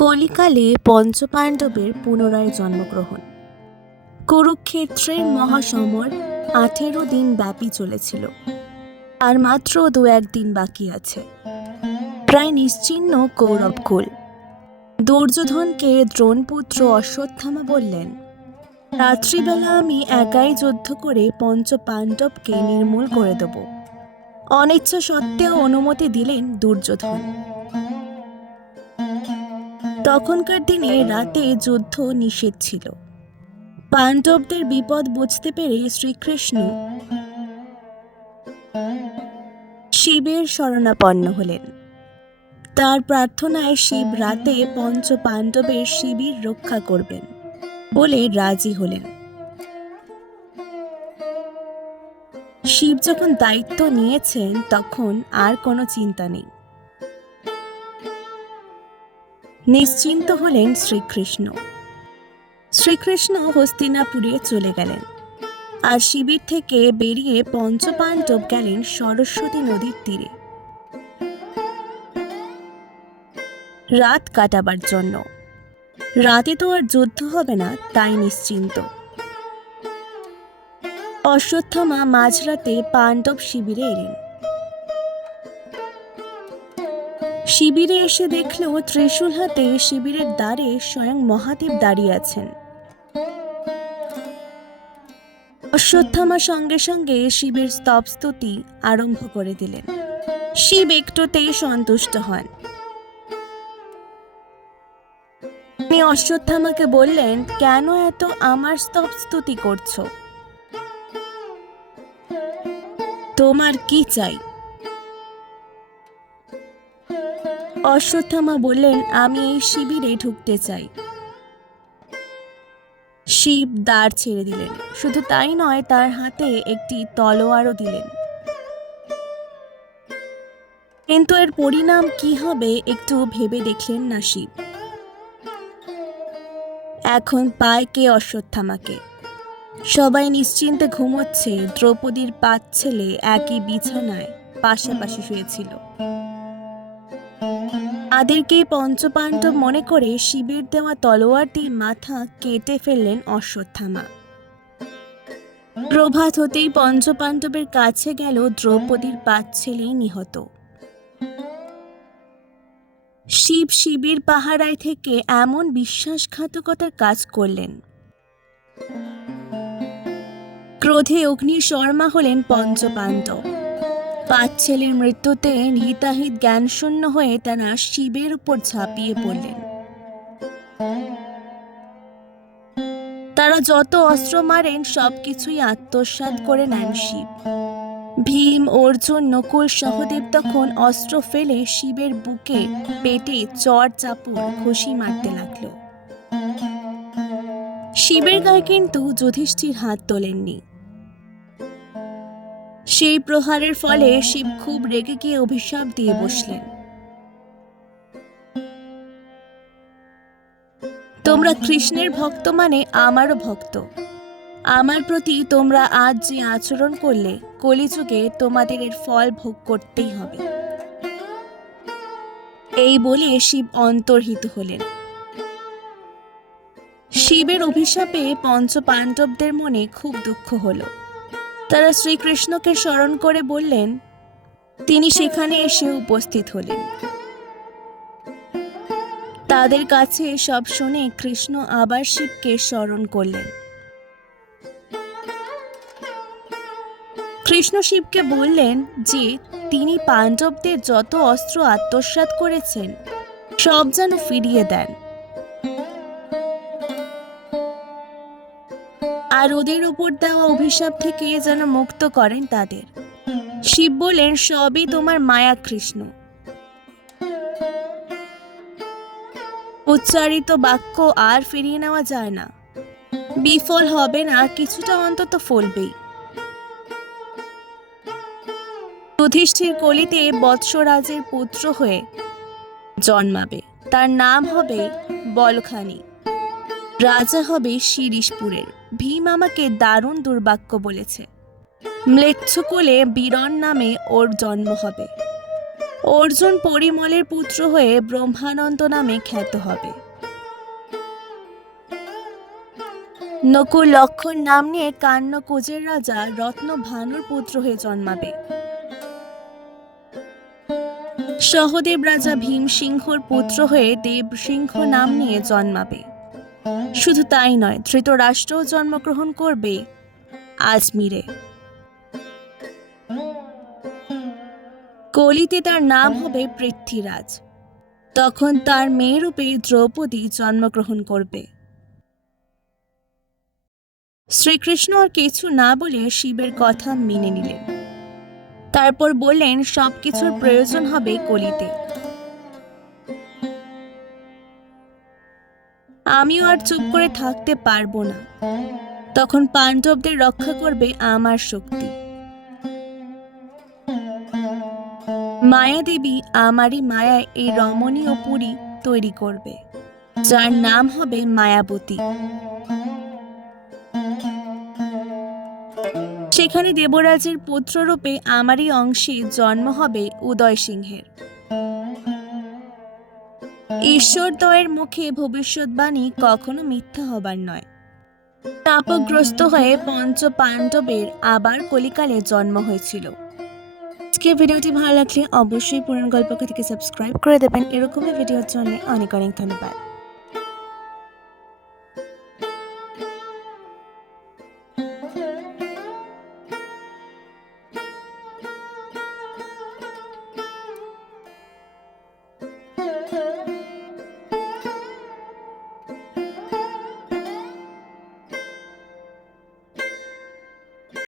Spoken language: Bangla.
কলিকালে পঞ্চপাণ্ডবের পুনরায় জন্মগ্রহণ। কুরুক্ষেত্রের মহাসমর আঠেরো দিন ব্যাপী চলেছিল। আর মাত্র দু একদিন বাকি আছে। প্রায় নিশ্চিহ্ন কৌরবকুল দুর্যোধনকে দ্রোণপুত্র অশ্বত্থামা বললেন, রাত্রিবেলা আমি একাই যুদ্ধ করে পঞ্চ পাণ্ডবকে নির্মূল করে দেব। অনিচ্ছা সত্ত্বেও অনুমতি দিলেন দুর্যোধন। তখনকার দিনে রাতে যুদ্ধ নিষেধ ছিল। পাণ্ডবদের বিপদ বুঝতে পেরে শ্রীকৃষ্ণ শিবের শরণাপন্ন হলেন। তার প্রার্থনায় শিব রাতে পঞ্চ পাণ্ডবের শিবির রক্ষা করবেন বলে রাজি হলেন। শিব যখন দায়িত্ব নিয়েছেন তখন আর কোনো চিন্তা নেই। নিশ্চিন্ত হলেন শ্রীকৃষ্ণ। শ্রীকৃষ্ণ হস্তিনাপুরে চলে গেলেন। আর শিবির থেকে বেরিয়ে পঞ্চপাণ্ডব গেলেন সরস্বতী নদীর তীরে। রাত কাটাবার জন্য। রাতে তো আর যুদ্ধ হবে না, তাই নিশ্চিন্ত। অশ্বত্থামা মাঝরাতে পাণ্ডব শিবিরে এলেন। শিবিরে এসে দেখল ত্রিশূল হাতে শিবিরের দ্বারে স্বয়ং মহাদেব দাঁড়িয়ে আছেন। অশ্বত্থামা সঙ্গে সঙ্গে শিবের স্তবস্তুতি আরম্ভ করে দিলেন। শিব একটুতেই সন্তুষ্ট হন। তিনি অশ্বত্থামাকে বললেন, কেন এত আমার স্তবস্তুতি করছ? তোমার কি চাই? অশ্বত্থামা বললেন, আমি এই শিবিরে ঢুকতে চাই। শিব দ্বার ছেড়ে দিলেন। শুধু তাই নয়, তার হাতে একটি তলোয়ারও দিলেন। কিন্তু এর পরিণাম কি হবে, একটু ভেবে দেখলেন না শিব? এখন পায় কে অশ্বত্থামাকে? সবাই নিশ্চিন্তে ঘুমোচ্ছে। দ্রৌপদীর পাঁচ ছেলে একই বিছানায় পাশাপাশি শুয়েছিল তাদেরকেই পঞ্চপাণ্ডব মনে করে শিবের দেওয়া তলোয়ারটি মাথা কেটে ফেললেন অশ্বত্থামা। প্রভাত হতেই পঞ্চপাণ্ডবের কাছে গেল দ্রৌপদীর পাঁচ ছেলেই নিহত। শিব শিবির পাহারায় থেকে এমন বিশ্বাসঘাতকতার কাজ করলেন। ক্রোধে অগ্নি শর্মা হলেন পঞ্চপাণ্ডব পাঁচ ছেলের মৃত্যুতে হিতাহিত জ্ঞানশূন্য হয়ে তারা শিবের উপর ঝাঁপিয়ে পড়লেন। তারা যত অস্ত্র মারেন, সবকিছুই আত্মসাৎ করে নেন শিব। ভীম, অর্জুন, নকুল, সহদেব তখন অস্ত্র ফেলে শিবের বুকে পেটে চর চাপড় ঘুষি মারতে লাগল। শিবের গায়ে কিন্তু যুধিষ্ঠির হাত তোলেননি। সেই প্রহারের ফলে শিব খুব রেগে গিয়ে অভিশাপ দিয়ে বসলেন। তোমরা কৃষ্ণের ভক্ত মানে আমারও ভক্ত। আমার প্রতি তোমরা আজ যে আচরণ করলে, কলিযুগে তোমাদের এর ফল ভোগ করতেই হবে। এই বলে শিব অন্তর্হিত হলেন। শিবের অভিশাপে পঞ্চ পাণ্ডবদের মনে খুব দুঃখ হলো। তারা শ্রীকৃষ্ণকে স্মরণ করে বললেন, তিনি সেখানে এসে উপস্থিত হলেন। তাদের কাছে সব শুনে কৃষ্ণ আবার শিবকে স্মরণ করলেন। কৃষ্ণ শিবকে বললেন যে তিনি পাণ্ডবদের যত অস্ত্র আত্মসাৎ করেছেন, সব যেন ফিরিয়ে দেন। আর ওদের উপর দেওয়া অভিশাপ থেকে যেন মুক্ত করেন তাদের। শিব বলেন, সবই তোমার মায়া কৃষ্ণ। উচ্চারিত বাক্য আর ফিরিয়ে নেওয়া যায় না। বিফল হবে না কিছুটা অন্তত ফলবেই। যুধিষ্ঠির কলিতে বৎসরাজের পুত্র হয়ে জন্মাবে। তার নাম হবে বলখানি। রাজা হবে শিরিশপুরের ভীম আমাকে দারুণ দুর্বাক্য বলেছে। ম্লেচ্ছকুলে বীরন নামে ওর জন্ম হবে। অর্জুন পরিমলের পুত্র হয়ে ব্রহ্মানন্দ নামে খ্যাত হবে। নকুল লক্ষণ নাম নিয়ে কান্নকুজের রাজা রত্ন ভানুর পুত্র হয়ে জন্মাবে। সহদেব রাজা ভীম সিংহর পুত্র হয়ে দেব সিংহ নাম নিয়ে জন্মাবে। শুধু তাই নয় ধৃতরাষ্ট্রও জন্মগ্রহণ করবে আজমিরে। কলিতে তার নাম হবে পৃথ্বীরাজ। তখন তার মেয়ে রূপে দ্রৌপদী জন্মগ্রহণ করবে। শ্রীকৃষ্ণ আর কিছু না বলে শিবের কথা মেনে নিলেন। তারপর বললেন, সবকিছুর প্রয়োজন হবে কলিতে। আমিও আর চুপ করে থাকতে পারব না। তখন পাণ্ডবদের রক্ষা করবে আমার শক্তি। মায়া দেবী আমারই মায়ায় এই রমণীয় পুরী তৈরি করবে, যার নাম হবে মায়াবতী। সেখানে দেবরাজের পুত্ররূপে আমারই অংশে জন্ম হবে উদয় সিংহের। ঈশ্বরদয়ের মুখে ভবিষ্যৎবাণী কখনো মিথ্যা হবার নয়। তাপগ্রস্ত হয়ে পঞ্চ পাণ্ডবের আবার কলিকালে জন্ম হয়েছিল। আজকে ভিডিওটি ভালো লাগলে অবশ্যই পুরাণ গল্পকে থেকে সাবস্ক্রাইব করে দেবেন। এরকমই ভিডিওর জন্য অনেক অনেক ধন্যবাদ।